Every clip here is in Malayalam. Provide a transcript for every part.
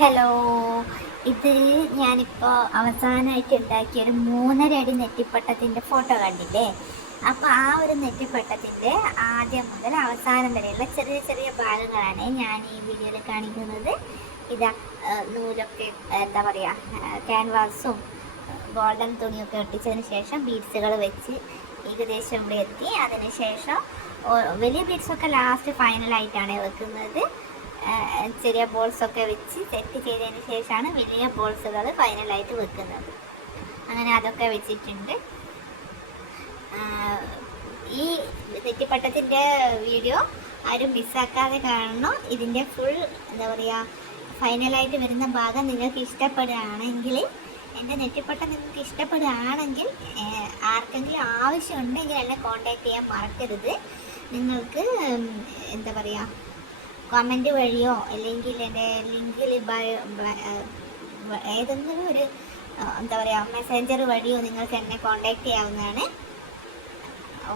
ഹലോ, ഇത് ഞാനിപ്പോൾ അവസാനമായിട്ട് ഉണ്ടാക്കിയൊരു 3.5 അടി നെറ്റിപ്പട്ടത്തിൻ്റെ ഫോട്ടോ കണ്ടില്ലേ? അപ്പോൾ ആ ഒരു നെറ്റിപ്പട്ടത്തിൻ്റെ ആദ്യം മുതൽ അവസാനം വരെയുള്ള ചെറിയ ചെറിയ ഭാഗങ്ങളാണ് ഞാൻ ഈ വീഡിയോയിൽ കാണിക്കുന്നത്. ഇതാ നൂലൊക്കെ എന്താ പറയുക, ക്യാൻവാസും ഗോൾഡൻ തുണിയൊക്കെ ഒട്ടിച്ചതിന് ശേഷം ബീഡ്സുകൾ വെച്ച് ഏകദേശം ഇവിടെ എത്തി. അതിന് ശേഷം വലിയ ബീഡ്സൊക്കെ ലാസ്റ്റ് ഫൈനലായിട്ടാണ് വെക്കുന്നത്. ചെറിയ ബോൾസൊക്കെ വെച്ച് സെറ്റ് ചെയ്തതിന് ശേഷമാണ് വലിയ ബോൾസുകൾ ഫൈനലായിട്ട് വെക്കുന്നത്. അങ്ങനെ അതൊക്കെ വെച്ചിട്ടുണ്ട്. ഈ നെറ്റിപ്പട്ടത്തിൻ്റെ വീഡിയോ ആരും മിസ്സാക്കാതെ കാണണം. ഇതിൻ്റെ ഫുൾ എന്താ പറയുക, ഫൈനലായിട്ട് വരുന്ന ഭാഗം നിങ്ങൾക്ക് ഇഷ്ടപ്പെടുകയാണെങ്കിൽ, എൻ്റെ നെറ്റിപ്പട്ടം നിങ്ങൾക്ക് ഇഷ്ടപ്പെടുകയാണെങ്കിൽ, ആർക്കെങ്കിലും ആവശ്യമുണ്ടെങ്കിൽ എന്നെ കോൺടാക്ട് ചെയ്യാൻ മറക്കരുത്. നിങ്ങൾക്ക് എന്താ പറയുക, കമൻറ്റ് വഴിയോ അല്ലെങ്കിൽ എൻ്റെ ലിങ്കിൽ ഏതെങ്കിലും ഒരു എന്താ പറയുക മെസ്സഞ്ചർ വഴിയോ നിങ്ങൾക്ക് എന്നെ കോൺടാക്ട് ചെയ്യാവുന്നതാണ്.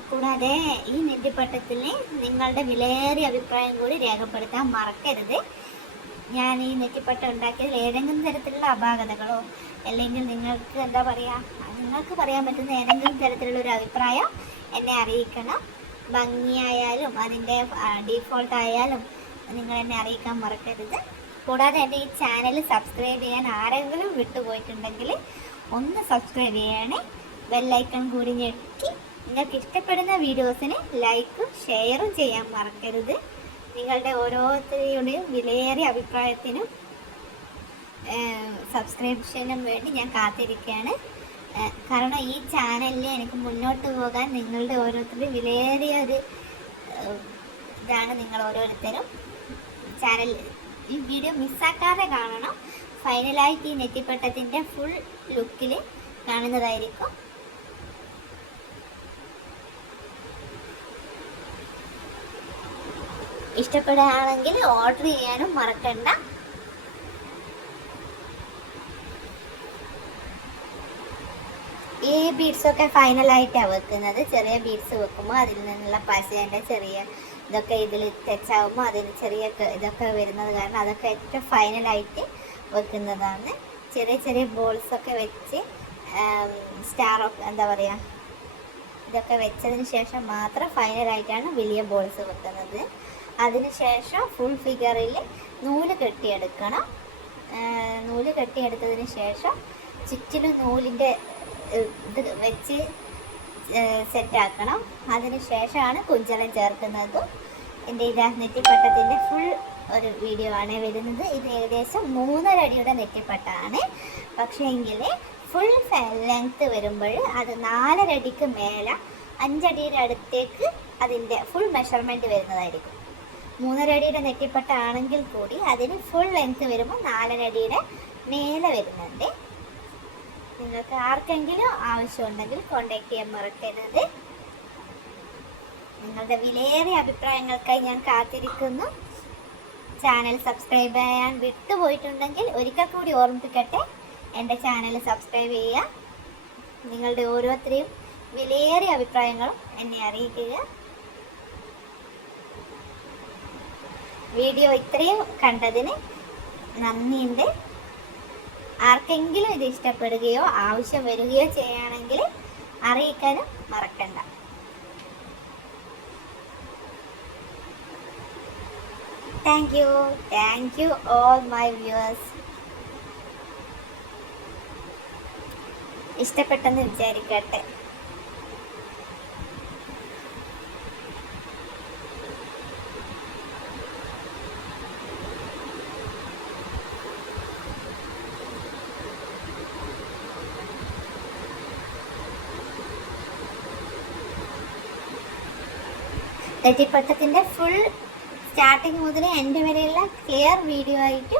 കൂടാതെ ഈ നെറ്റിപ്പട്ടത്തിൽ നിങ്ങളുടെ വിലയേറിയ അഭിപ്രായം കൂടി രേഖപ്പെടുത്താൻ മറക്കരുത്. ഞാൻ ഈ നെറ്റിപ്പട്ടം ഉണ്ടാക്കിയതിൽ ഏതെങ്കിലും തരത്തിലുള്ള അപാകതകളോ അല്ലെങ്കിൽ നിങ്ങൾക്ക് എന്താ പറയുക, നിങ്ങൾക്ക് പറയാൻ പറ്റുന്ന ഏതെങ്കിലും തരത്തിലുള്ള ഒരു അഭിപ്രായം എന്നെ അറിയിക്കണം. ഭംഗിയായാലും അതിൻ്റെ ഡീഫോൾട്ട് ആയാലും നിങ്ങൾ എന്നെ അറിയിക്കാൻ മറക്കരുത്. കൂടാതെ എൻ്റെ ഈ ചാനൽ സബ്സ്ക്രൈബ് ചെയ്യാൻ ആരെങ്കിലും വിട്ടുപോയിട്ടുണ്ടെങ്കിൽ ഒന്ന് സബ്സ്ക്രൈബ് ചെയ്യണേ. ബെല്ലൈക്കൺ കൂടി ഞെക്കി നിങ്ങൾക്ക് ഇഷ്ടപ്പെടുന്ന വീഡിയോസിന് ലൈക്കും ഷെയറും ചെയ്യാൻ മറക്കരുത്. നിങ്ങളുടെ ഓരോരുത്തരുടെയും വിലയേറിയ അഭിപ്രായത്തിനും സബ്സ്ക്രിപ്ഷനും വേണ്ടി ഞാൻ കാത്തിരിക്കുകയാണ്. കാരണം ഈ ചാനലിൽ എനിക്ക് മുന്നോട്ട് പോകാൻ നിങ്ങളുടെ ഓരോരുത്തരുടെയും വിലയേറിയ ഒരു ഇതാണ് നിങ്ങൾ ഓരോരുത്തരും. ചാനൽ ഈ വീഡിയോ മിസ്സാക്കാതെ കാണണം. ഫൈനലായിട്ട് ഈ നെറ്റിപ്പട്ടത്തിൻ്റെ ഫുൾ ലുക്കിൽ കാണുന്നതായിരിക്കും. ഇഷ്ടപ്പെടുകയാണെങ്കിൽ ഓർഡർ ചെയ്യാനും മറക്കണ്ട. ഈ ബീഡ്സൊക്കെ ഫൈനലായിട്ടാണ് വെക്കുന്നത്. ചെറിയ ബീഡ്സ് വെക്കുമ്പോൾ അതിൽ നിന്നുള്ള പശേൻ്റെ ചെറിയ ഇതൊക്കെ ഇതിൽ ടച്ചാകുമ്പോൾ അതിന് ചെറിയ ഇതൊക്കെ വരുന്നത് കാരണം അതൊക്കെ ഏറ്റവും ഫൈനലായിട്ട് വെക്കുന്നതാണ്. ചെറിയ ചെറിയ ബോൾസൊക്കെ വെച്ച് സ്റ്റാറൊക്കെ എന്താ പറയുക, ഇതൊക്കെ വെച്ചതിന് ശേഷം മാത്രം ഫൈനലായിട്ടാണ് വലിയ ബോൾസ് വെക്കുന്നത്. അതിന് ശേഷം ഫുൾ ഫിഗറിൽ നൂല് കെട്ടിയെടുക്കണം. നൂല് കെട്ടിയെടുത്തതിന് ശേഷം ചുറ്റിലും നൂലിൻ്റെ ഇത് വെച്ച് സെറ്റാക്കണം. അതിന് ശേഷമാണ് കുഞ്ചലം ചേർക്കുന്നതും. എൻ്റെ ഇതാ നെറ്റിപ്പട്ടത്തിൻ്റെ ഫുൾ ഒരു വീഡിയോ ആണ് വരുന്നത്. ഇത് ഏകദേശം 3.5 അടിയുടെ നെറ്റിപ്പട്ടാണ്. പക്ഷേ എങ്കിൽ ഫുൾ ലെങ്ത്ത് വരുമ്പോൾ അത് 4.5 അടിക്ക് മേലെ 5 അടിയുടെ അടുത്തേക്ക് അതിൻ്റെ ഫുൾ മെഷർമെൻറ്റ് വരുന്നതായിരിക്കും. 3.5 അടിയുടെ നെറ്റിപ്പട്ട ആണെങ്കിൽ കൂടി അതിന് ഫുൾ ലെങ്ത്ത് വരുമ്പോൾ 4.5 അടിയുടെ മേലെ വരുന്നുണ്ട്. നിങ്ങൾക്ക് ആർക്കെങ്കിലും ആവശ്യമുണ്ടെങ്കിൽ കോൺടാക്ട് ചെയ്യാൻ മറക്കരുത്. നിങ്ങളുടെ വിലയേറിയ അഭിപ്രായങ്ങൾക്കായി ഞാൻ കാത്തിരിക്കുന്നു. ചാനൽ സബ്സ്ക്രൈബ് ചെയ്യാൻ വിട്ടുപോയിട്ടുണ്ടെങ്കിൽ ഒരിക്കൽ കൂടി ഓർമ്മിപ്പിക്കട്ടെ, എൻ്റെ ചാനൽ സബ്സ്ക്രൈബ് ചെയ്യുക. നിങ്ങളുടെ ഓരോരുത്തരെയും വിലയേറിയ അഭിപ്രായങ്ങളും എന്നെ അറിയിക്കുക. വീഡിയോ ഇത്രയും കണ്ടതിന് നന്ദിയുണ്ട്. ആർക്കെങ്കിലും ഇത് ഇഷ്ടപ്പെടുകയോ ആവശ്യം വരികയോ ചെയ്യുകയാണെങ്കിൽ അറിയിക്കാനും മറക്കണ്ട. Thank you all my viewers. ഇഷ്ടപ്പെട്ടെന്ന് വിചാരിക്കട്ടെ. നെറ്റിപ്പട്ടത്തിൻ്റെ ഫുൾ സ്റ്റാർട്ടിങ് മുതൽ എൻഡ് വരെയുള്ള ക്ലിയർ വീഡിയോ ആയിട്ട്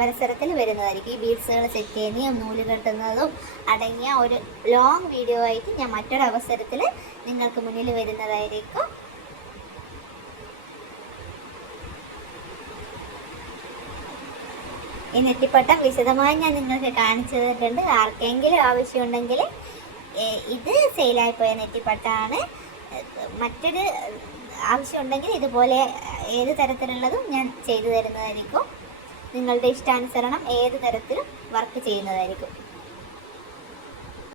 അവസരത്തിൽ വരുന്നതായിരിക്കും. ഈ ബീഡ്സുകൾ സെറ്റ് ചെയ്യുന്നതും നൂല് കെട്ടുന്നതും അടങ്ങിയ ഒരു ലോങ് വീഡിയോ ആയിട്ട് ഞാൻ അവസരത്തിൽ നിങ്ങൾക്ക് മുന്നിൽ വരുന്നതായിരിക്കും. ഈ നെറ്റിപ്പട്ടം വിശദമായി ഞാൻ നിങ്ങൾക്ക് കാണിച്ചു തന്നിട്ടുണ്ട്. ആർക്കെങ്കിലും ആവശ്യമുണ്ടെങ്കിൽ, ഇത് സെയിലായിപ്പോയ നെറ്റിപ്പട്ടാണ്. മറ്റൊരു ആവശ്യമുണ്ടെങ്കിൽ ഇതുപോലെ ഏത് തരത്തിലുള്ളതും ഞാൻ ചെയ്തു തരുന്നതായിരിക്കും. നിങ്ങളുടെ ഇഷ്ടാനുസരണം ഏത് തരത്തിലും വർക്ക് ചെയ്യുന്നതായിരിക്കും.